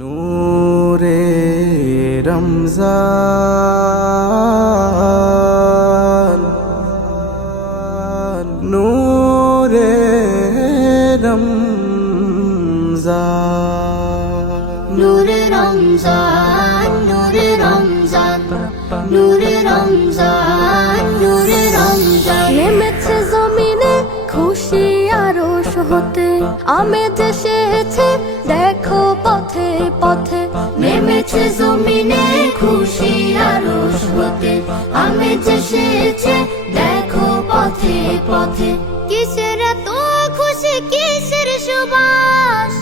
নূরে রমজান, নূরে রমজান, নূরে রমজান, নূরে রমজান, নূরে রমজান, নূরে রমজান। নেমেছে জমিনে খুশি আরশ হতে, আমেজ এসেছে দেখো পথে পথে। নেমেছে জমিনে খুশি আরশ হতে, আমেজ এসেছে দেখো পথে পথে। কিসের এত খুশি কিসের সুবাস,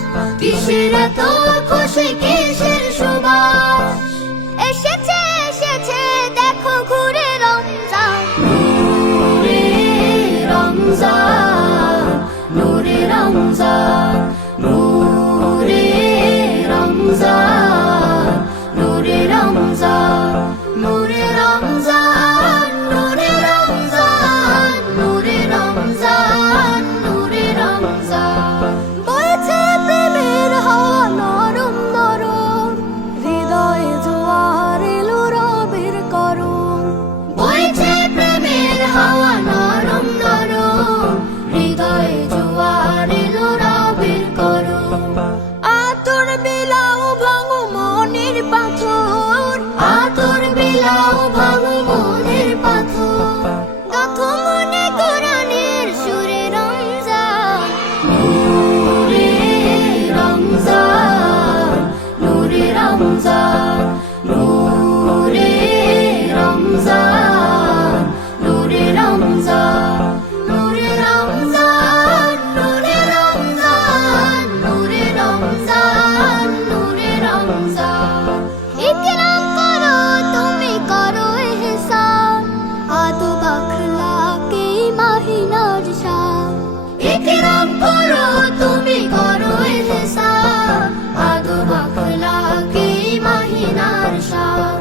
কিসের এত খুশি কিসের সুবাস। এসেছে এসেছে দেখো ঘুরে রমজান। নূরে রমজান, নূরে রমজান, নূরে রমজান, নূরে রমজান, নূরে রমজান, নূরে রমজান, নূরে রমজান, নূরে রমজান। বইছে প্রেমের হাওয়া নরম নরম, হৃদয়ে জোয়ার এলো রবের করম। বইছে প্রেমের হাওয়া নরম নরম, হৃদয়ে জোয়ার এলো রবের করম। আতর বিলাও ভাঙো মনের পাথর, আতর বিলাও ভাঙো মনের পাথর। গাথো মনে কোরআনের সুরে রমজান। নূরে রমজান, নূরে রমজান, নূরে রমজান, নূরে রমজান, নূরে রমজান, নূরে রমজান, নূরে রমজান, নূরে রমজান। ইকরাম করো তুমি করো ইহসান, আদব আখলাকে মাহিনার শান। ইকরাম করো তুমি করো ইহসান, আদব আখলাকে মাহিনার শান।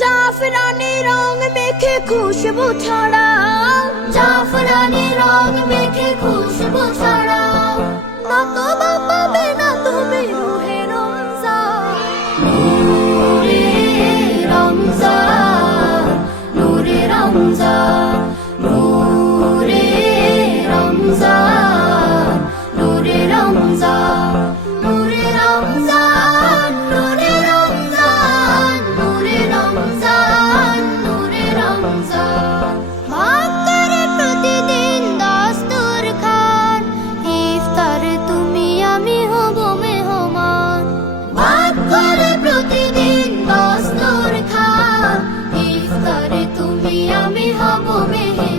জাফরানি রং মেখে খুশবু ছড়াও, জাফরানি রং মেখে খুশবু ছড়াও। নতবা পাবে না তুমি রুহে রমজান। নূরে রমজান, নূরে রমজান, নূরে রমজান, নূরে রমজান, নূরে রমজান, নূরে রমজান, নূরে রমজান, নূরে রমজান। ভাগ করে প্রতিদিন দস্তরখান, ইফতারে তুমি আমি হব মেহমান। ভাগ করে প্রতিদিন দস্তরখান, ইফতারে তুমি আমি হব মেহমান।